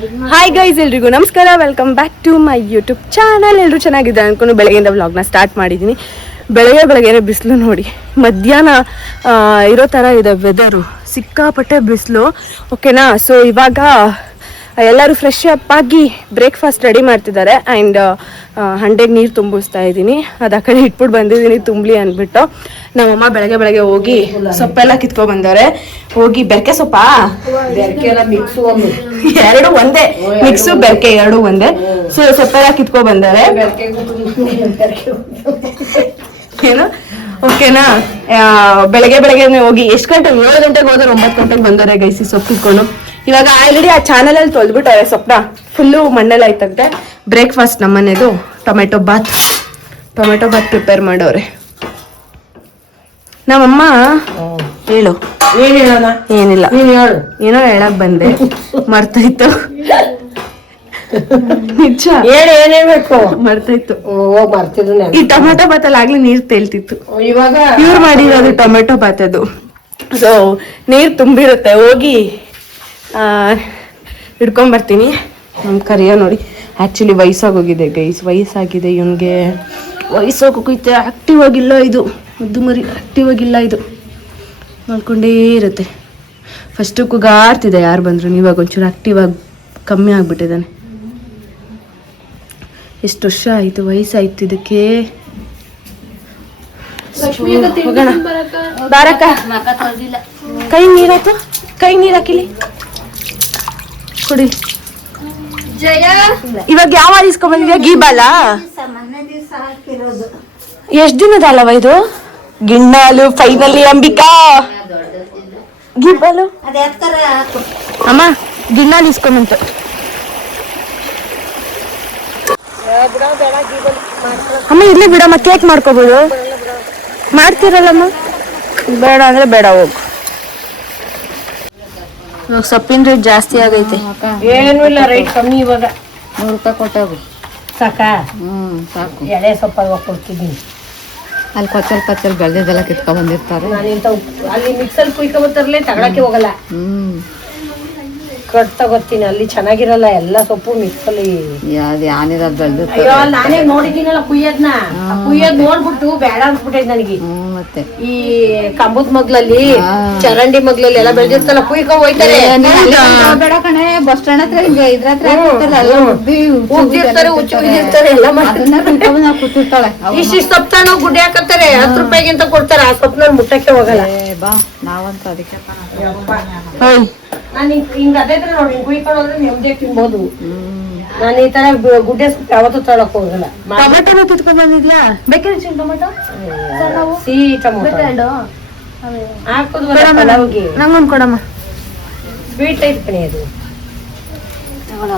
Hi guys, ಎಲ್ರಿಗೂ ನಮಸ್ಕಾರ. Welcome back to my YouTube channel. ಎಲ್ಲರೂ ಚೆನ್ನಾಗಿದೆ ಅನ್ಕೊಂಡು ಬೆಳಗ್ಗೆಯಿಂದ ವ್ಲಾಗ್ನ ಸ್ಟಾರ್ಟ್ ಮಾಡಿದ್ದೀನಿ. ಬೆಳಗ್ಗೆ ಬಿಸಿಲು ನೋಡಿ, ಮಧ್ಯಾಹ್ನ ಇರೋ ಥರ ಇದೆ ವೆದರು, ಸಿಕ್ಕಾಪಟ್ಟೆ ಬಿಸಿಲು. ಓಕೆನಾ? ಸೊ ಇವಾಗ ಎಲ್ಲರೂ ಫ್ರೆಶ್ ಅಪ್ ಆಗಿ ಬ್ರೇಕ್ಫಾಸ್ಟ್ ರೆಡಿ ಮಾಡ್ತಿದ್ದಾರೆ. ಆ್ಯಂಡ್ ಹಂಡೆಗೆ ನೀರು ತುಂಬಿಸ್ತಾ ಇದ್ದೀನಿ. ಅದು ಆ ಕಡೆ ಇಟ್ಬಿಟ್ಟು ಬಂದಿದ್ದೀನಿ ತುಂಬಲಿ ಅಂದ್ಬಿಟ್ಟು. ನಮ್ಮಮ್ಮ ಬೆಳಗ್ಗೆ ಹೋಗಿ ಸೊಪ್ಪೆಲ್ಲ ಕಿತ್ಕೊಂಡು ಬಂದವ್ರೆ. ಹೋಗಿ ಬೆರಕೆ ಸೊಪ್ಪಾ ಎರಡು ಒಂದೇ, ಮಿಕ್ಸು ಬೆರಕೆ ಎರಡು ಒಂದೇ. ಸೊ ಸೊಪ್ಪೆಲ್ಲ ಕಿತ್ಕೊಂಡು ಬಂದಾರೆ ಏನು. ಓಕೆನಾ? ಬೆಳಗ್ಗೆ ಹೋಗಿ ಎಷ್ಟು ಗಂಟೆ, 7 ಗಂಟೆಗೆ ಹೋದ್ರೆ 9 ಗಂಟೆಗೆ ಬಂದವ್ರೆ ಗೈಸಿ ಸೊಪ್ಪು ಕಿತ್ಕೊಂಡು. ಇವಾಗ ಆಲ್ರೆಡಿ ಆ ಚಾನಲಲ್ಲಿ ತೊಳೆದ್ಬಿಟ್ಟವ್ರೆ ಸೊಪ್ಪನ್ನ, ಫುಲ್ಲು ಮಣ್ಣೆಲ್ಲ ಆಯ್ತಂತೆ. ಬ್ರೇಕ್ಫಾಸ್ಟ್ ನಮ್ಮನೇದು ಟೊಮೆಟೊ ಬಾತ್ ಪ್ರಿಪೇರ್ ಮಾಡವ್ರೆ ನಮ್ಮಮ್ಮ. ಹೇಳು. ಏನಿಲ್ಲ, ಏನೋ ಹೇಳಕ್ ಬಂದೆ, ಮರ್ತೋಯ್ತು. ನಿಜ ಏನೇಳ್ಬೇಕು, ಮರ್ತೋಯ್ತು. ಮರ್ತಿದ್ರು. ಈ ಟೊಮೆಟೊ ಬಾತಲ್ಲಿ ಆಗ್ಲಿ ನೀರ್ ತೇಲ್ತಿತ್ತು. ಇವಾಗ ಇವ್ರು ಮಾಡಿರೋದು ಟೊಮೆಟೊ ಬಾತ್ ಅದು. ಸೊ ನೀರ್ ತುಂಬಿರುತ್ತೆ, ಹೋಗಿ ಹಿಡ್ಕೊಂಬರ್ತೀನಿ. ನಮ್ಮ ಕರಿಯ ನೋಡಿ, ಆ್ಯಕ್ಚುಲಿ ವಯಸ್ಸಾಗೋಗಿದೆ ಗೈಸ್, ವಯಸ್ಸಾಗಿದೆ ಇವನಿಗೆ, ವಯಸ್ಸಾಗೋಗೈತೆ. ಆ್ಯಕ್ಟಿವ್ ಆಗಿಲ್ಲ ಇದು, ಮುದ್ದು ಮರಿ ಆ್ಯಕ್ಟಿವ್ ಆಗಿಲ್ಲ ಇದು, ಮಾಡ್ಕೊಂಡೇ ಇರುತ್ತೆ. ಫಸ್ಟು ಕೂಗಾಡ್ತಿದೆ ಯಾರು ಬಂದರು, ಇವಾಗ ಒಂಚೂರು ಆ್ಯಕ್ಟಿವ್ ಆಗಿ ಕಮ್ಮಿ ಆಗಿಬಿಟ್ಟಿದ್ದಾನೆ. ಎಷ್ಟು ವರ್ಷ ಆಯಿತು, ವಯಸ್ಸಾಯ್ತು ಇದಕ್ಕೆ. ಹೋಗೋಣ ಬಾರಕ್ಕ. ಕೈ ನೀರಾಯ್ತು, ಕೈ ನೀರು ಹಾಕಿಲಿ ಕುಡಿ. ಇವಾಗ ಯಾವ ಇಸ್ಕೊಂಡ್ ಬಂದಿದ್ಯಾ? ಗೀಬಾಲ ಎಷ್ಟ್ ದಿನದ ಅಲ್ಲವ ಇದು? ಗಿಣ್ಣಾಲು ಫೈನಲಿ ಅಂಬಿಕಾ ಗೀಬಾಲು ಅಮ್ಮ, ಗಿಣ್ಣಾಲು ಇಸ್ಕೊಂಬಂತು. ಅಮ್ಮ ಇರ್ಲಿ ಬಿಡಮ್ಮ, ಕೇಕ್ ಮಾಡ್ಕೋಬಹುದು. ಮಾಡ್ತೀರಲ್ಲಮ್ಮ? ಬೇಡ ಅಂದ್ರೆ ಬೇಡ, ಹೋಗು. ಸೊಪ್ಪಿನ ರೇಟ್ ಜಾಸ್ತಿ ಆಗೈತೆ. ಏನೂ ಇಲ್ಲ, ರೈಟ್ ಕಮ್ಮಿ. ಇವಾಗ 100 ರೂಪಾಯಿ ಕೊಟ್ಟವು ಸಾಕ. ಸಾಕು. ಎಳೆ ಸೊಪ್ಪ ಕೊಡ್ತಿದ್ದೀನಿ. ಅಲ್ಲಿ ಕಚ್ಚಲ್ ಬೆಳೆದೆಲ್ಲ ಕಿತ್ಕೊಂಡ್ ಬಂದಿರ್ತಾರೆ. ನಾನು ಇಂಥ ಅಲ್ಲಿ ಮಿಕ್ಸಲ್ಲಿ ಕುಯ್ಕೊಂಬತ್ತರ್ಲೆ ತಗೊಳಕ್ಕೆ ಹೋಗಲ್ಲ, ಕಟ್ ತಗೋತೀನಿ. ಅಲ್ಲಿ ಚೆನ್ನಾಗಿರಲ್ಲ ಎಲ್ಲ ಸೊಪ್ಪು ಮಿಕ್ಸಲ್ಲಿ. ಯಾವ್ದು ಯಾನಿರ ಬೆಳೆದ. ಅಯ್ಯೋ, ನಾನೇ ನೋಡಿದ್ದೀನಲ್ಲ ಕುಯ್ಯದ್ನ, ಕುಯ್ಯದ್ ನೋಡ್ಬಿಟ್ಟು ಬೇಡ ಅನ್ಸ್ಬಿಟ್ಟೈತೆ ನನಗೆ. ಮತ್ತೆ ಈ ಕಂಬದ ಮಗ್ಲಲ್ಲಿ, ಚರಂಡಿ ಮಗ್ಲಲ್ಲಿ ಎಲ್ಲ ಬೆಳೆದಿರ್ತಲ್ಲ, ಕುಯ್ಕೊಂಡ್ ಹೋಯ್ತಾರೆ. ಬೇಡ ಕಣೆ, ಬಸ್ ಸ್ಟ್ಯಾಂಡ್ ಹತ್ರ ಇದ್ರ ಹತ್ರ ಉಜ್ಜಿರ್ತಾರೆ, ಉಜ್ಜಿರ್ತಾರೆ ಎಲ್ಲ ಮಾಡ್ತಾರೆ. ಕೂತಿರ್ತಾಳೆ. ಇಷ್ಟು ಸೊಪ್ಪು ತಾನು ಗುಡ್ಡೆ ಹಾಕತ್ತಾರೆ, 10 ರೂಪಾಯಿಗಿಂತ ಕೊಡ್ತಾರೆ. ಆ ಸೊಪ್ಪು ನಾನು ಮುಟ್ಟಕ್ಕೆ ಹೋಗಲ್ಲ. ಬಾ ನಾವಂತ ಅದಕ್ಕೆ ನಾನು ಹಿಂಗ ಅದೇ ತರ ನೋಡಿ, ಕುಯ್ಕೊಂಡು ಹೋದ್ರೆ ನೆಮ್ಮದಿ ತಿನ್ಬೋದು. ನಾನು ಈ ತರ ಗುಡ್ಡೆ ಸೊಪ್ಪು ಯಾವತ್ತೂ ತಗೊಳಕ್ ಹೋಗಲ್ಲ. ಟೊಮೆಟೊ ಕಿತ್ಕೊಂಡ್ ಬಂದಿದ್ಯಾ? ಬೇಕಾದ್ರೆ ಟೊಮೆಟೊ ಸಿಹಿ ಟೊಮೊಟೊ ಹಾಕೋದು ಪಲಾವ್ಗೆ. ನಂಗೊಂದು ಕೊಡಮ್ಮ. ಸ್ವೀಟ್ ಐತ್ ಕಣೆ ಅದು,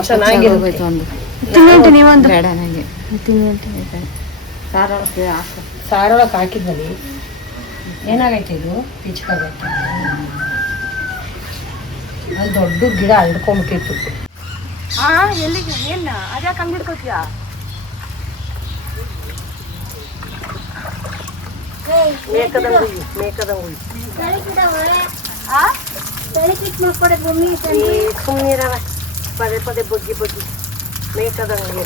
ಚೆನ್ನಾಗಿರುತ್ತೆ. ತಿನ್ನಿ ನೀವೊಂದು. ಬೇಡ ನನಗೆ ಸಾರೊಳಕ್ಕೆ ಹಾಕಿದ್ನಲ್ಲಿ ಏನಾಗೈತೆ, ಇದು ಪಿಚ್ಕಾಗೈತೆ. ಅದು ದೊಡ್ಡ ಗಿಡ ಹಿಡ್ಕೊಂಡ್ಬಿಟ್ಟಿತ್ತು. ಎಲ್ಲಿಗೆ ಏನ ಅದ್ಯಾಕೆ ಹಂಗೆ ಹಿಡ್ಕೋತೀಯಾ? ಮೇಕದಂಗುಳಿ ಸುಮ್ಮನಿರವ, ಪದೇ ಪದೇ ಬಗ್ಗಿ ಮೇಕದಂಗುಳಿ.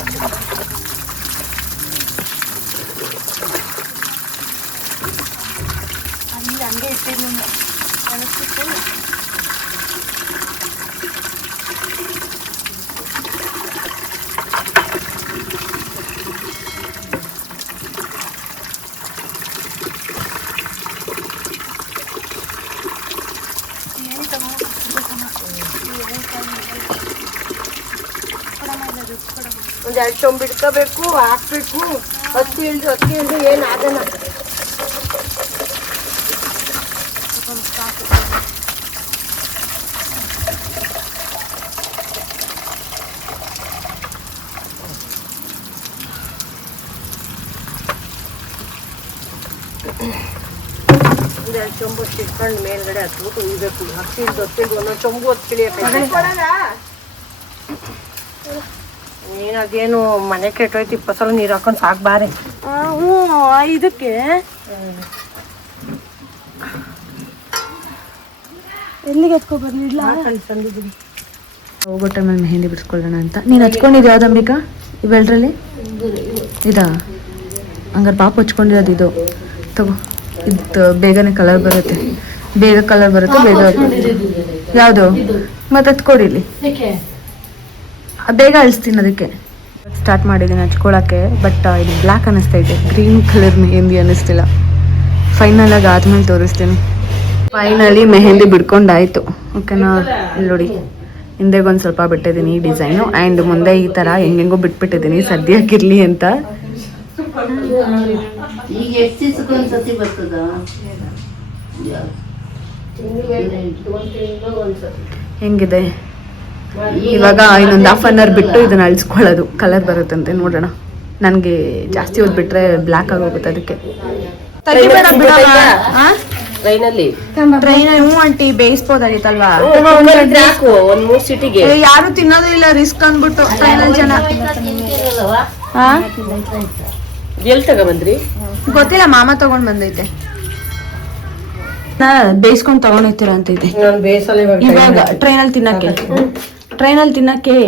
ಹಂಗೆ ಇಟ್ಟಿದ್ದು ಒಂದು 2 ಚೊಂಬು ಇಟ್ಕೋಬೇಕು, ಹಾಕ್ಬೇಕು. ಹತ್ತಿ ಇಳ್ದು ಏನಾಗಲ್ಲ. ಒಂದು 2 ಚೊಂಬು ಅಷ್ಟು ಇಟ್ಕೊಂಡು ಮೇಲ್ಗಡೆ ಹತ್ಬಿಟ್ಟು ಉಯ್ಬೇಕು. ಹತ್ತಿ ಒಂದೊಂದು ಚೊಂಬು ಹೊತ್ತು ನೀನದೇನು ಮನೆ ಕೆಟ್ಟೋಯ್ತು, 20 ಸಲ ನೀರು ಹಾಕೊಂಡು ಸಾಕು ಬಾರೆ. ಇದಕ್ಕೆ ಎಲ್ಲಿಗೆ ಎತ್ಕೊ ಬರ್ಲಿಲ್ಲ. ಹೋಗೋ ಟೈಮಲ್ಲಿ ಮೆಹಂದಿ ಬಿಡಿಸ್ಕೊಳ್ಳೋಣ ಅಂತ. ನೀನು ಹಚ್ಕೊಂಡಿದ್ದು ಯಾವ್ದು ಅಂಬಿಕಾ? ಇವೆರಡರಲ್ಲಿ ಇದಾ? ಹಂಗಾರೆ ಪಾಪ ಹಚ್ಕೊಂಡಿರೋದು ಇದು ತಗೋ. ಇದು ಬೇಗನೆ ಕಲರ್ ಬರುತ್ತೆ, ಬೇಗ ಯಾವುದು ಮತ್ತೆ ಹಚ್ಕೊಡಿಲಿ, ಬೇಗ ಅಳಿಸ್ತೀನಿ. ಅದಕ್ಕೆ ಸ್ಟಾರ್ಟ್ ಮಾಡಿದ್ದೀನಿ ಹಚ್ಕೊಳಕ್ಕೆ. ಬಟ್ ಇದು ಬ್ಲ್ಯಾಕ್ ಅನ್ನಿಸ್ತೈತೆ, ಗ್ರೀನ್ ಕಲರ್ ಮೆಹಂದಿ ಅನ್ನಿಸ್ತಿಲ್ಲ. ಫೈನಲ್ ಆಗಿ ಆದ್ಮೇಲೆ ತೋರಿಸ್ತೀನಿ. ಫೈನಲಿ ಮೆಹಂದಿ ಬಿಡ್ಕೊಂಡಾಯ್ತು. ಓಕೆನಾ? ಇಲ್ಲಿ ನೋಡಿ, ಹಿಂದೆಗೆ ಒಂದು ಸ್ವಲ್ಪ ಬಿಟ್ಟಿದ್ದೀನಿ ಈ ಡಿಸೈನು, ಆ್ಯಂಡ್ ಮುಂದೆ ಈ ಥರ ಹೆಂಗೆಂಗೋ ಬಿಟ್ಬಿಟ್ಟಿದ್ದೀನಿ ಸದ್ಯಕ್ಕಿರಲಿ ಅಂತ. ಈಗ ಎಷ್ಟು ದಿವಸಕ್ಕೊಂದ್ಸತಿ ಬರ್ತದ? ಹೆಂಗಿದೆ ಇವಾಗ? ಇನ್ನೊಂದು ಹಾಫ್ ಅನ್ ಅವರ್ ಬಿಟ್ಟು ಇದನ್ನ ಅಳಿಸ್ಕೊಳ್ಳೋದು, ಕಲರ್ ಬರುತ್ತಂತೆ. ನೋಡೋಣ. ನನಗೆ ಜಾಸ್ತಿ ಹೊತ್ತು ಬಿಟ್ರೆ ಬ್ಲ್ಯಾಕ್ ಆಗೋಗುತ್ತೆ, ಅದಕ್ಕೆ ಟ್ರೈನ್ ಆಂಟಿ ಬೇಯಿಸ್ಬೋದಾಗಿತ್ತಲ್ವಾ? ಒಂದ್ 3 ಸಿಟಿಗೆ ಯಾರು ತಿನ್ನೋದು ಇಲ್ಲ, ರಿಸ್ಕ್ ಅಂದ್ಬಿಟ್ಟು ಟ್ರೈನಲ್ಲಿ ಜನ. ಎಲ್ಲಿ ತಗೊಂಡ್ಬಂದ್ರಿ? ಗೊತ್ತಿಲ್ಲ, ಮಾಮ ತಗೊಂಡ್ ಬಂದೈತೆ. ಬೇಯಿಸ್ಕೊಂಡ್ ತಗೊಂಡೋಗ್ತೀರ ಅಂತೈತೆ ನಾನು ಬೇಸಲ್ಲ ಇವಾಗ ಟ್ರೈನಲ್ಲಿ ತಿನ್ನಕ್ಕೆ.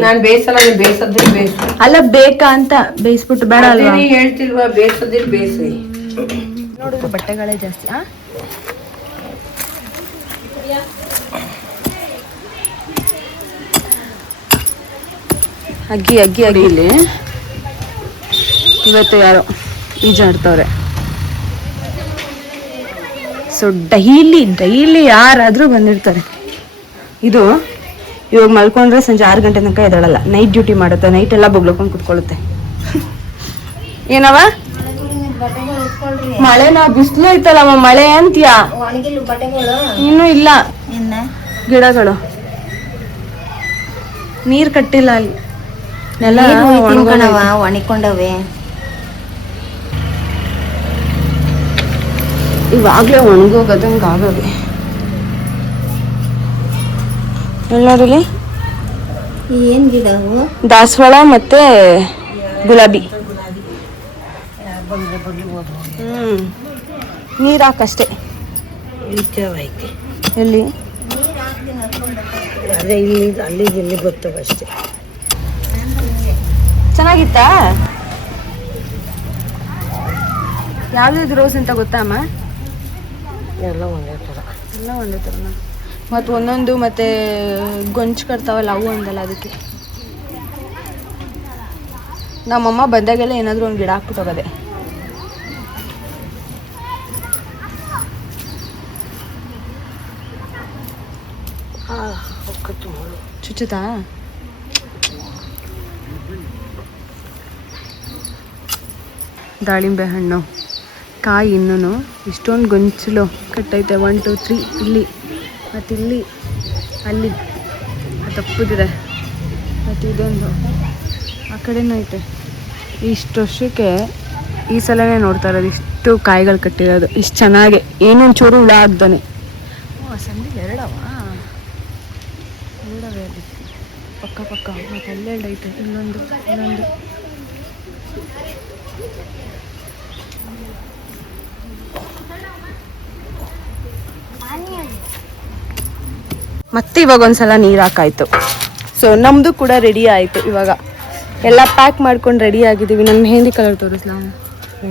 ನಾನು ಬೇಸಲ್ಲ, ಬೇಸದ್ರೆ ಬೇಸ ಅಲ್ಲ, ಬೇಕಾ ಅಂತ ಬೇಯಿಸ್ಬಿಟ್ಟು ಬೇಡ ಅಲ್ವಾ? ಹೇಳ್ತಿಲ್ವಾ? ಬೇಸದಿರ್ ಬೇಸಿ. ನೋಡಿದ್ರೆ ಬಟ್ಟೆಗಳೇ ಜಾಸ್ತಿ. ಅಗ್ಗಿ ಇಲ್ಲಿ ಇವತ್ತು ಯಾರೋ ಈಜಾಡ್ತವ್ರೆ. ಸೊ ಡೈಲಿ ಯಾರಾದ್ರೂ ಬಂದಿರ್ತಾರೆ. ಇದು ಇವಾಗ ಮಲ್ಕೊಂಡ್ರೆ ಸಂಜೆ 6 ಗಂಟೆ ತನಕ ಎದಳಲ್ಲ. ನೈಟ್ ಡ್ಯೂಟಿ ಮಾಡುತ್ತೆ, ನೈಟ್ ಎಲ್ಲ ಬೊಗ್ಲಕೊಂಡು ಕುತ್ಕೊಳ್ಳುತ್ತೆ. ಏನವ ಮಳೆನಾ? ಬಿಸಿಲು ಐತಲ್ಲಮ್ಮ, ಮಳೆ ಅಂತೀಯಾ? ಇನ್ನೂ ಇಲ್ಲ, ಗಿಡಗಳು ನೀರ್ ಕಟ್ಟಿಲ್ಲ ಅಲ್ಲಿ, ನೆಲ ಒಣಕೊಂಡವೆ. ಇವಾಗ್ಲೇ ಒಣಗೋಗದಂಗ ಆಗವೆ. ಎಲ್ಲೋರಿಲಿ ಏನ್ ಗಿಡ? ದಾಸವಾಳ ಮತ್ತೆ ಗುಲಾಬಿ. ನೀರ್ ಹಾಕಷ್ಟೇ. ಎಲ್ಲಿ? ಅದೇ ಇಲ್ಲಿ ಗೊತ್ತವಷ್ಟೇ. ಚೆನ್ನಾಗಿತ್ತಾ? ಯಾವ್ದು ರೋಸ್ ಅಂತ ಗೊತ್ತಾ ಅಮ್ಮ? ಎಲ್ಲ ಒಂದೇ ಥರ. ಮತ್ತು ಒಂದೊಂದು ಮತ್ತೆ ಗೊಂಚು ಕಟ್ತಾವಲ್ಲ, ಅವು ಒಂದಲ್ಲ. ಅದಕ್ಕೆ ನಮ್ಮಮ್ಮ ಬಂದಾಗೆಲ್ಲ ಏನಾದರೂ ಒಂದು ಗಿಡ ಹಾಕ್ಬಿಟ್ಟು ಹೋಗೋದೆ. ಚುಚ್ಚುತ್ತಾ? ದಾಳಿಂಬೆ ಹಣ್ಣು ಕಾಯಿ ಇನ್ನೂ ಇಷ್ಟೊಂದು ಗೊಂಚಲು ಕಟ್ಟೈತೆ. 1 2 3 ಇಲ್ಲಿ ಮತ್ತು ಇಲ್ಲಿ, ಅಲ್ಲಿ ತಪ್ಪದಿದೆ. ಮತ್ತು ಇದೊಂದು ಆ ಕಡೆನೂ ಐತೆ. ಇಷ್ಟು ವರ್ಷಕ್ಕೆ ಈ ಸಲನೇ ನೋಡ್ತಾ ಇರೋದು ಇಷ್ಟು ಕಾಯಿಗಳು ಕಟ್ಟಿರೋದು ಇಷ್ಟು ಚೆನ್ನಾಗಿ, ಏನೊಂದು ಚೂರು ಹುಳ ಆಗ್ದಾನೆ. ಸಂದಿಗೆ ಎರಡವೇ ಅಲ್ಲಿ ಪಕ್ಕ ಮತ್ತು ಅಲ್ಲೆರಡು ಐತೆ. ಇನ್ನೊಂದು ಮತ್ತೆ ಇವಾಗ ಒಂದ್ಸಲ ನೀರು ಹಾಕಾಯ್ತು. ಸೊ ನಮ್ಮದು ಕೂಡ ರೆಡಿ ಆಯಿತು. ಇವಾಗ ಎಲ್ಲ ಪ್ಯಾಕ್ ಮಾಡ್ಕೊಂಡು ರೆಡಿ ಆಗಿದ್ದೀವಿ. ನನ್ನ ಮೆಹಂದಿ ಕಲರ್ ತೋರಿಸ್ಲಾ?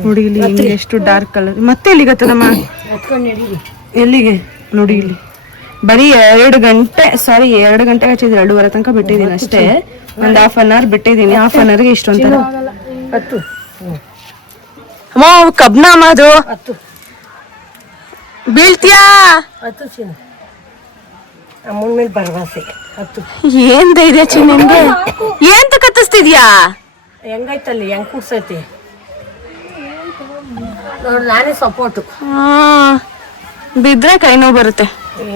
ನೋಡಿ ಇಲ್ಲಿ ಹೆಂಗೆ ಎಷ್ಟು ಡಾರ್ಕ್ ಕಲರ್. ಮತ್ತೆ ಎಲ್ಲಿಗತ್ತ ನಮ್ಮ ಎಲ್ಲಿಗೆ ನೋಡಿ ಇಲ್ಲಿ ಬರೀ 2 ಗಂಟೆ 2 ಗಂಟೆಗೆ ಹಚ್ಚಿದ್ರೆ 2:30 ತನಕ ಬಿಟ್ಟಿದ್ದೀನಿ ಅಷ್ಟೇ. ಒಂದು ಹಾಫ್ ಅನ್ ಅವರ್ ಬಿಟ್ಟಿದ್ದೀನಿ. ಹಾಫ್ ಅನ್ ಅವರ್ಗೆ ಇಷ್ಟೊಂಥರ ಅಮ್ಮ ಕಬ್ನ ಅಮ್ಮ ಅದು ಬೀಳ್ತೀಯಾ? ಅಮ್ಮನ ಮೇಲೆ ಭರವಸೆ. ಏನ್ ಧೈರ್ಯ ಚಿ ನಿಮ್ಗೆ? ಏನ್ ಕತ್ತಿಸ್ತಿದ್ಯಾ? ಹೆಂಗೈತಲ್ಲಿ ಹೆಂಗ್ ಕೂರ್ಸೈತಿ ನೋಡ್, ನಾನೇ ಸಪೋರ್ಟು. ಬಿದ್ರೆ ಕೈ ನೋವು ಬರುತ್ತೆ.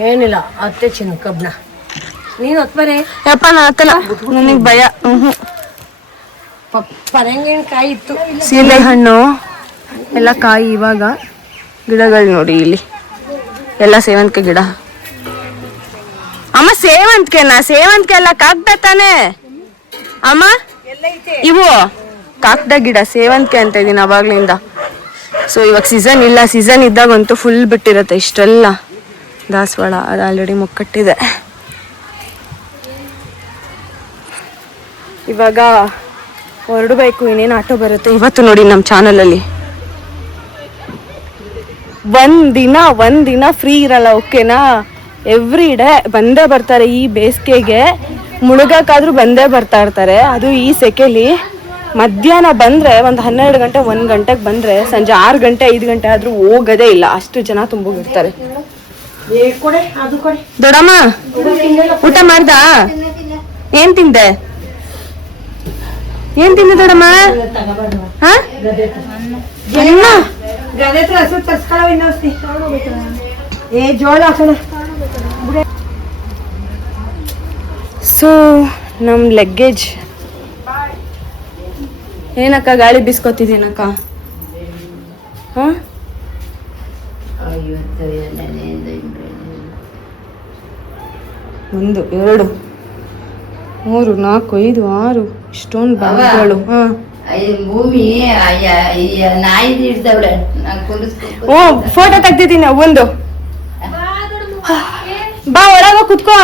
ಏನಿಲ್ಲ, ಅತ್ತೆ ಚಿನ್ನ ಕಬ್ನ ನೀನು ಹೊತ್ಬರೇ. ಯಪ್ಪ ನಾ ಹತ್ತಲ್ಲ, ನನಗೆ ಭಯ. ಪರಂಗಿನಕಾಯಿ ಇತ್ತು, ಸೀಬೆ ಹಣ್ಣು ಎಲ್ಲ ಕಾಯಿ. ಇವಾಗ ಗಿಡಗಳು ನೋಡಿ ಇಲ್ಲಿ ಎಲ್ಲ ಸೇವಂತಿಗೆ ಗಿಡ. ಅಮ್ಮ ಸೇವಂತಿಗೆ ಎಲ್ಲ ಕಾಗ್ದ ತಾನೆ ಅಮ್ಮ? ಇವು ಕಾಗ್ದ ಗಿಡ ಸೇವಂತಿಗೆ ಅಂತ ಇದೀನಿ ಅವಾಗ್ಲಿಂದ. ಸೊ ಇವಾಗ ಸೀಸನ್ ಇಲ್ಲ, ಸೀಸನ್ ಇದ್ದಾಗಂತೂ ಫುಲ್ ಬಿಟ್ಟಿರುತ್ತೆ ಇಷ್ಟೆಲ್ಲ. ದಾಸವಾಳ ಅದು ಆಲ್ರೆಡಿ ಮುಕ್ಕಟ್ಟಿದೆ. ಇವಾಗ ಹೊರಡಬೇಕು. ಇನ್ನೇನು ಆಟೋ ಬರುತ್ತೆ ಇವತ್ತು ನೋಡಿ ನಮ್ಮ ಚಾನಲಲ್ಲಿ. ಒಂದಿನ ಫ್ರೀ ಇರಲ್ಲ, ಓಕೆನಾ? ಎವ್ರಿ ಡೇ ಬಂದೇ ಬರ್ತಾರೆ. ಈ ಬೇಸಿಗೆಗೆ ಮುಳುಗಕ್ಕಾದ್ರೂ ಬಂದೇ ಬರ್ತಾ ಇರ್ತಾರೆ. ಅದು ಈ ಸೆಕೆಲಿ ಮಧ್ಯಾಹ್ನ ಬಂದರೆ ಒಂದು 12 ಗಂಟೆ 1 ಗಂಟೆಗೆ ಬಂದರೆ ಸಂಜೆ 6 ಗಂಟೆ 5 ಗಂಟೆ ಆದರೂ ಹೋಗೋದೇ ಇಲ್ಲ, ಅಷ್ಟು ಜನ ತುಂಬೋಗಿರ್ತಾರೆ. ದೊಡ್ಡಮ್ಮ ಊಟ ಮಾಡ್ದಾ? ಏನ್ ತಿಂದೆ ದೊಡ್ಡಮ್ಮ? ಸೊ ನಮ್ ಲಗ್ಗೇಜ್ ಏನಕ್ಕ ಗಾಳಿ ಬೀಸ್ಕೊತಿದ್ದೀನಕ್ಕ? ಹಾ 1 2 3 4 5 6 ಇಷ್ಟೊಂದು ಬ್ಯಾಗ್ಗಳು. ಭೂಮಿ ನಾಯಿ ಇಡ್ತಾವಳೆ. ಓ ಫೋಟೋ ತೆಗ್ದಿದ್ದೀನಿ ಒಂದು. ಬಾ ಒಳಗ ಕುತ್ಕೋ.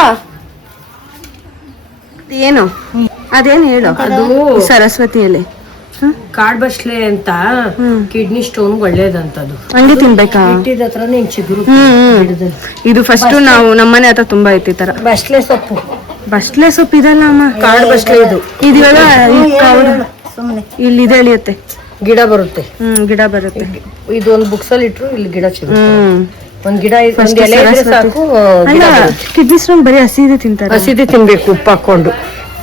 ಏನು ಅದೇನು ಹೇಳು? ಅದು ಸರಸ್ವತಿಯಲ್ಲಿ ಕಾಡ್ ಬಸ್ಲೆ ಅಂತ ಕಿಡ್ನಿ ಸ್ಟೋನ್ ಒಳ್ಳೇದಂತದು. ಹಂಗೆ ತಿನ್ಬೇಕಾ? ಹತ್ರನೇ ಚಿಗುರು. ಇದು ಫಸ್ಟ್ ನಾವು ನಮ್ಮನೆ ಹತ್ರ ತುಂಬಾ ಐತಿ ತರ ಬಸ್ಲೆ ಸೊಪ್ಪು. ಬಸ್ಲೆ ಸೊಪ್ಪು ಇದಲ್ಲ ಅಮ್ಮ, ಕಾಡ್ ಬಸ್ಲೆ ಇದು. ಇದಿವಾಗ ಇಲ್ಲಿ ಇದೆ ಇಳಿಯುತ್ತೆ, ಗಿಡ ಬರುತ್ತೆ. ಗಿಡ ಬರುತ್ತೆ. ಇದು ಒಂದು ಬುಕ್ಸ್ ಅಲ್ಲಿ ಇಟ್ರು ಇಲ್ಲಿ ಗಿಡ ಸಿಗುತ್ತೆ. ಒಂದ್ ಗಿಡ ಎಲೆ ಇದ್ರೆ ಸಾಕು. ಕಿಡ್ನಿ ಸ್ಟೋನ್ ಬರೀ ಹಸಿದೆ ತಿಂತಾರೆ. ಹಸಿದೆ ತಿನ್ಬೇಕು ಉಪ್ಪು ಹಾಕೊಂಡು.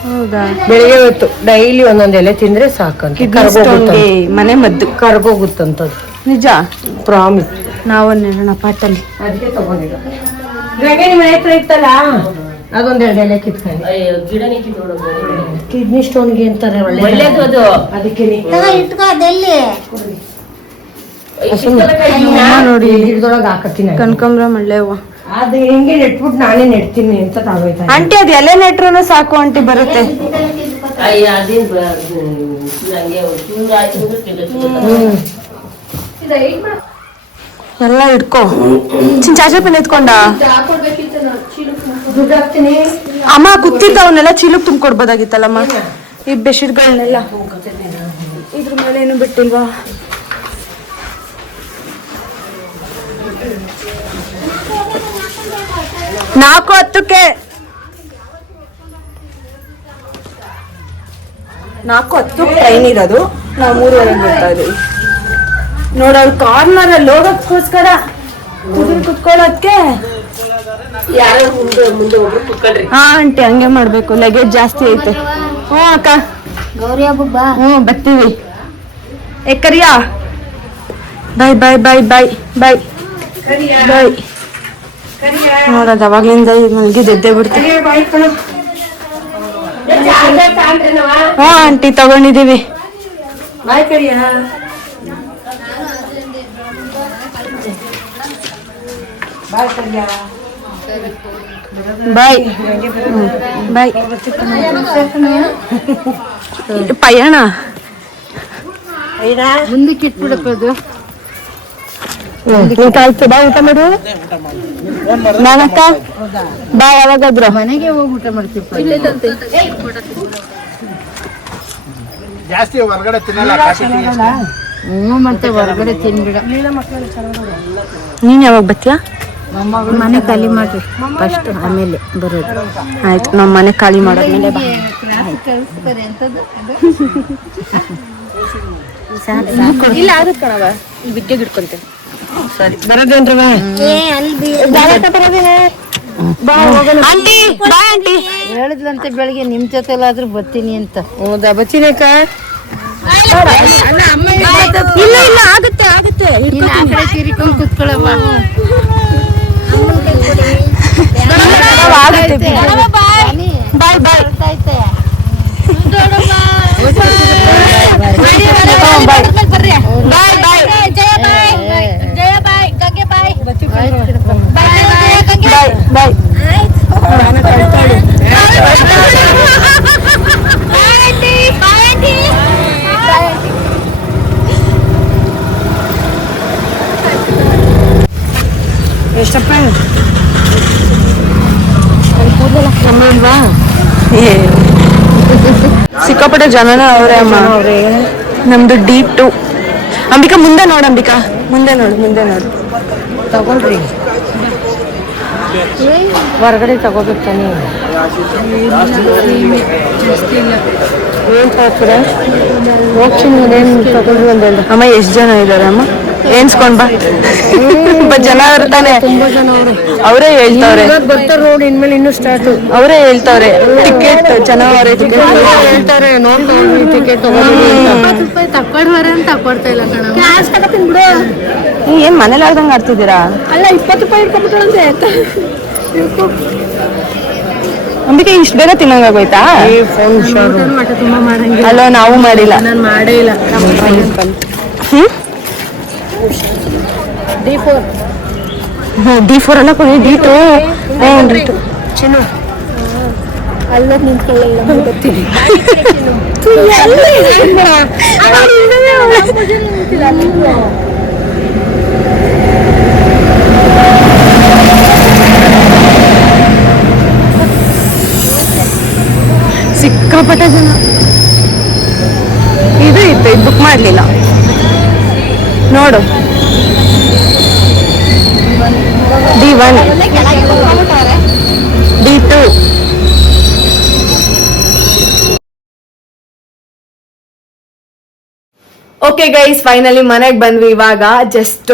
ಹೌದಾ? ಬೆಳಿಗ್ಗೆ ಹೊತ್ತು ಡೈಲಿ ಒಂದೊಂದ್ ಎಲೆ ತಿಂದ್ರೆ ಸಾಕಂತ. ಮನೆ ಮದ್ದು ಕರ್ಗೋಗುತ್ತಂತದ್ದು. ನಿಜ, ಪ್ರಾಮಿಸ್. ನಾವೊಂದು ಪಾಟಲ್ಲಿ ಅದಕ್ಕೆ ತಗೊಂಡಿರೋ ಮನೆ ಹತ್ರ ಇತ್ತಲ್ಲ, ಅದೊಂದೆರಡು ಎಲೆ ಕಿತ್ಕೊಂಡು. ಕಿಡ್ನಿ ಸ್ಟೋನ್ಗೆ ಅಂತಾರೆ ಒಳ್ಳೇದು ಅದು. ಅದಕ್ಕೆ ನೋಡಿ ಗಿಡದೊಳಗೆ ಹಾಕತ್ತೀನಿ. ಕನಕಾಂಬ್ರ ಮಳ್ಳೆ ಹೂವ ಅದು ಹೆಂಗೆ ನೆಟ್ಬಿಟ್ಟು ನಾನೇ ನೆಡ್ತೀನಿ ಅಂತ ತಾಗೋಯ್ತಾ. ಆಂಟಿ ಅದು ಎಲೆ ನೆಟ್ರು ಸಾಕು ಆಂಟಿ, ಬರುತ್ತೆ. ಎಲ್ಲ ಇಟ್ಕೋ. ಚಾಚಪಲ್ಲಿ ಎತ್ಕೊಂಡ ಅಮ್ಮ ಕೂತಿದ್ದ, ಅವನ್ನೆಲ್ಲ ಚೀಲಕ್ಕೆ ತುಂಬ್ಕೊಡ್ಬೋದಾಗಿತ್ತಲ್ಲಮ್ಮ ಈ ಬೆಡ್ಶೀಟ್ಗಳನ್ನೆಲ್ಲ. ಇದ್ರ ಮೇಲೆ ಏನು ಬಿಟ್ಟಿಲ್ವಾ? ನಾಲ್ಕು 10ಕ್ಕೆ 4:10 ಟ್ರೈನ್ ಇರೋದು. ನಾವು 3:30 ಬರ್ತಾ ಇದೀವಿ. ನೋಡ ಅವ್ರು ಕಾರ್ನರ್ ಅಲ್ಲಿ ಹೋಗೋದಕ್ಕೋಸ್ಕರ ಕುತ್ಕೊಳ್ಳೋದಕ್ಕೆ. ಹಾ ಆಂಟಿ ಹಂಗೆ ಮಾಡ್ಬೇಕು, ಲಗೇಜ್ ಜಾಸ್ತಿ ಐತೆ. ಹ್ಞೂ ಅಕ್ಕ, ಗೌರಿ ಹಬ್ಬ. ಬರ್ತೀವಿ. ಕರಿಯಾ ಬಾಯ್ ಬಾಯ್ ಬಾಯ್ ಬಾಯ್ ಬಾಯ್ ಬಾಯ್. ನೋಡೋದು ಅವಾಗ್ಲಿಂದ ನನಗೆ ಎದ್ದೆ ಬಿಡ್ತೀವಿ. ಹ್ಞೂ ಆಂಟಿ ತಗೊಂಡಿದ್ದೀವಿ. ಬಾಯ್ ಕರಿಯಾ. ಬಾಯ್ ಬಾಯ್. ಪಯಣ ಮುಂದಕ್ಕೆ ಇಟ್ಬಿಡಪ್ಪ ಅದು. ಕಾಯ್ತು ಬಾ, ಊಟ ಮಾಡು. ನಾನಕ್ಕ ಬಾ, ಯಾವಾಗಾದ್ರು ಮನೆಗೆ ಹೋಗಿ ಊಟ ಮಾಡ್ತೀವಿ. ಜಾಸ್ತಿ ಹೊರಗಡೆ ತಿನ್ನಲ್ಲ. ಮತ್ತೆ ಹೊರಗಡೆ ತಿನ್ಬಿಡ. ನೀನ್ ಯಾವಾಗ ಬತ್ತೀಯಾ? ಮನೆ ಖಾಲಿ ಮಾಡ್ರಿ ಫಸ್ಟ್, ಆಮೇಲೆ ಬರೋದು. ಆಯ್ತು, ನಮ್ಮ ಮನೆ ಖಾಲಿ ಮಾಡೋದ್ಮೇಲೆ ಬಾ. ಇಲ್ಲ ಆಗುತ್ತೆ ಕಣವ, ಬಿಟ್ಟಿಗೆ ಇಟ್ಕೊಂತೇನೆ. ಸರಿ ಬರೋದೇನ್ರವ? ಹೇಳಿದ್ಲಂತೆ ಬೆಳಿಗ್ಗೆ ನಿಮ್ ಜೊತೆಲಾದ್ರೂ ಬರ್ತೀನಿ ಅಂತ. ಹೌದಾ? ಬಚ್ಚಿನೇಕ ಇಲ್ಲ ಇಲ್ಲ ಆಗುತ್ತೆ ಆಗುತ್ತೆ. ಕಿರಿಕೊಂಡು ಕುತ್ಕೊಳ್ಳವ. ಬಾಯ್ ಬಾಯ್ ಎಷ್ಟಪ್ಪ ಕೂದಲ ಕಮ್ಮಿ ಇಲ್ವಾ? ಸಿಕ್ಕಾಪಟ್ಟೆ ಜನನ ಅವರೇ ಅಮ್ಮ. ನಮ್ದು D2. ಅಂಬಿಕಾ ಮುಂದೆ ನೋಡು, ಅಂಬಿಕಾ ಮುಂದೆ ನೋಡು. ತಗೊಳ್ರಿ, ಹೊರಗಡೆ ತಗೋಬೇಕು ತಾನೇ. ಏನ್ ತಗೋತೀರ? ಹೋಗ್ತೀನಿ, ಅದೇನು ತಗೊಳ್ರಿ ಒಂದೆರಡು. ಅಮ್ಮ ಎಷ್ಟು ಜನ ಇದ್ದಾರೆ ಅಮ್ಮ? ಏನ್ಸ್ಕೊಂಡ್ ಬಾ. ಜನ ಇರ್ತಾನೆ, ತುಂಬಾ ಜನ ಅವರು. ಅವರೇ ಹೇಳ್ತವ್ರೆ, ಬರ್ತಾರ ನೋಡಿ, ಇನ್ಮೇಲೆ ಇನ್ನೂ ಸ್ಟಾರ್ಟ್. ಅವರೇ ಹೇಳ್ತವ್ರೆ ಟಿಕೆಟ್ ಜನ ಅವರೇ ಟಿಕೆಟ್ ಹೇಳ್ತಾರೆ, ನೋಡ್ತೀವಿ ಟಿಕೆಟ್ ತಗೊಂಡಿವಿ ಅಂತ. ತಕ್ಕೊಡ್ವರ ಅಂತ ತಕ್ಕೊಡ್ತಾ ಇಲ್ಲ ಕಣ. ಕ್ಯಾಶ್ ತಗೋತೀನಿ ಬಿಡು. ಏನ್ ಮನೇಲಿ ಆಡ್ದಂಗ ಆಡ್ತಿದ್ದೀರಾ? ಅಲ್ಲ, 20 ರೂಪಾಯಿ ಇಟ್ಕೊಂಡ್ಬಿಟ್ರಂತೆ. ಅಂಬಿಕೆ ಇಷ್ಟು ಬೇಗ ತಿನ್ನಂಗಾಗೋಯ್ತಾ? ತುಂಬಾ ಮಾಡಂಗಿಲ್ಲ. ಅಲ್ಲ, ನಾವು ಮಾಡಿಲ್ಲ. ನಾನು ಮಾಡೇ ಇಲ್ಲ. D4 ಅಲ್ಲ ಕೊನೆ D2. ಚಿನ್ನು ಅಲ್ಲ ನಿಂತ್ಕೊಳ್ಳಲ್ಲ ಗೊತ್ತಿಲ್ಲ. ಸಿಕ್ಕಾಪಟ್ಟೆ ಜನ. ಇದು ಇತ್ತು, ಇದು ಬುಕ್ ಮಾಡಲಿಲ್ಲ ನೋಡು. D1, D2. Okay guys, finally ಮನೆಗೆ ಬಂದ್ವಿ ಇವಾಗ ಜಸ್ಟ್.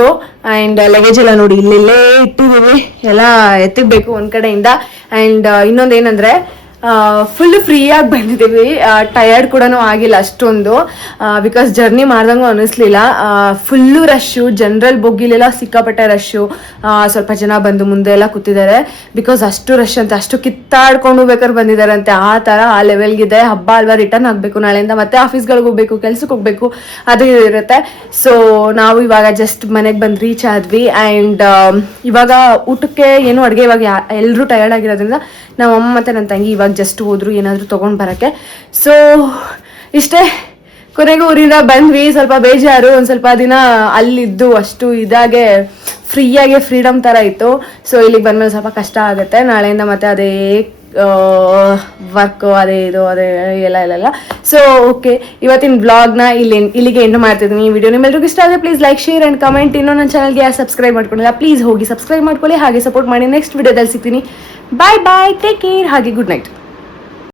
ಆ್ಯಂಡ್ ಲಗೇಜ್ ಎಲ್ಲ ನೋಡಿ ಇಲ್ಲೇ ಇಟ್ಟಿದ್ದೀವಿ, ಎಲ್ಲ ಎತ್ತಿಬೇಕು ಒಂದ್ ಕಡೆಯಿಂದ. ಆ್ಯಂಡ್ ಇನ್ನೊಂದು ಏನಂದ್ರೆ ಫುಲ್ ಫ್ರೀಯಾಗಿ ಬಂದಿದ್ದೀವಿ. ಟಯರ್ಡ್ ಕೂಡ ಆಗಿಲ್ಲ ಅಷ್ಟೊಂದು, ಬಿಕಾಸ್ ಜರ್ನಿ ಮಾಡ್ದಂಗೂ ಅನ್ನಿಸ್ಲಿಲ್ಲ. ಫುಲ್ಲು ರಶ್ಶು, ಜನರಲ್ ಬೋಗಿಲೆಲ್ಲ ಸಿಕ್ಕಾಪಟ್ಟೆ ರಶ್ಶು. ಸ್ವಲ್ಪ ಜನ ಬಂದು ಮುಂದೆ ಎಲ್ಲ ಕೂತಿದ್ದಾರೆ, ಬಿಕಾಸ್ ಅಷ್ಟು ರಶ್ ಅಂತ, ಅಷ್ಟು ಕಿತ್ತಾಡ್ಕೊಂಡು ಬೇಕಾದ್ರೆ ಬಂದಿದ್ದಾರಂತೆ. ಆ ಥರ ಆ ಲೆವೆಲ್ಗಿದೆ. ಹಬ್ಬ ಅಲ್ವಾ, ರಿಟರ್ನ್ ಆಗಬೇಕು ನಾಳೆಯಿಂದ, ಮತ್ತೆ ಆಫೀಸ್ಗಳಿಗೆ ಹೋಗ್ಬೇಕು, ಕೆಲ್ಸಕ್ಕೆ ಹೋಗ್ಬೇಕು, ಅದು ಇರುತ್ತೆ. ಸೊ ನಾವು ಇವಾಗ ಜಸ್ಟ್ ಮನೆಗೆ ಬಂದು ರೀಚ್ ಆದ್ವಿ. ಆ್ಯಂಡ್ ಇವಾಗ ಊಟಕ್ಕೆ ಏನು ಅಡುಗೆ, ಇವಾಗ ಎಲ್ಲರೂ ಟಯರ್ಡ್ ಆಗಿರೋದ್ರಿಂದ ನಮ್ಮ ಅಮ್ಮ ಮತ್ತು ನನ್ನ ತಂಗಿ ಇವಾಗ ಜಸ್ಟ್ ಹೋದ್ರು ಏನಾದರೂ ತೊಗೊಂಡು ಬರೋಕ್ಕೆ. ಸೊ ಇಷ್ಟೇ, ಕೊನೆಗೂ ಊರಿಂದ ಬಂದ್ವಿ. ಸ್ವಲ್ಪ ಬೇಜಾರು, ಒಂದು ಸ್ವಲ್ಪ ದಿನ ಅಲ್ಲಿದ್ದು ಅಷ್ಟು ಇದಾಗೆ ಫ್ರೀಯಾಗೆ ಫ್ರೀಡಮ್ ಥರ ಇತ್ತು. ಸೊ ಇಲ್ಲಿಗೆ ಬಂದಮೇಲೆ ಸ್ವಲ್ಪ ಕಷ್ಟ ಆಗುತ್ತೆ. ನಾಳೆಯಿಂದ ಮತ್ತೆ ಅದೇ ವರ್ಕು, ಅದೇ ಇದು ಅದೇ ಎಲ್ಲ. ಸೊ ಓಕೆ, ಇವತ್ತಿನ ವ್ಲಾಗ್ನ ಇಲ್ಲಿಗೆ ಎಂಡ್ ಮಾಡ್ತಿದ್ದೀನಿ. ಈ ವಿಡಿಯೋ ನಿಮ್ಮೆಲ್ಲರಿಗೂ ಇಷ್ಟ ಆದರೆ please like, share and comment. ಇನ್ನೂ ನನ್ನ ಚಾನಲ್ಗೆ ಯಾರು ಸಬ್ಸ್ಕ್ರೈಬ್ ಮಾಡ್ಕೊಂಡಿಲ್ಲ ಪ್ಲೀಸ್ ಹೋಗಿ ಸಬ್ಸ್ಕ್ರೈಬ್ ಮಾಡ್ಕೊಳ್ಳಿ, ಹಾಗೆ ಸಪೋರ್ಟ್ ಮಾಡಿ. ನೆಕ್ಸ್ಟ್ ವಿಡಿಯೋದಲ್ಲಿ ಸಿಗ್ತೀನಿ. ಬಾಯ್ ಬಾಯ್, ಟೇಕ್ ಕೇರ್, ಹಾಗೆ ಗುಡ್ ನೈಟ್.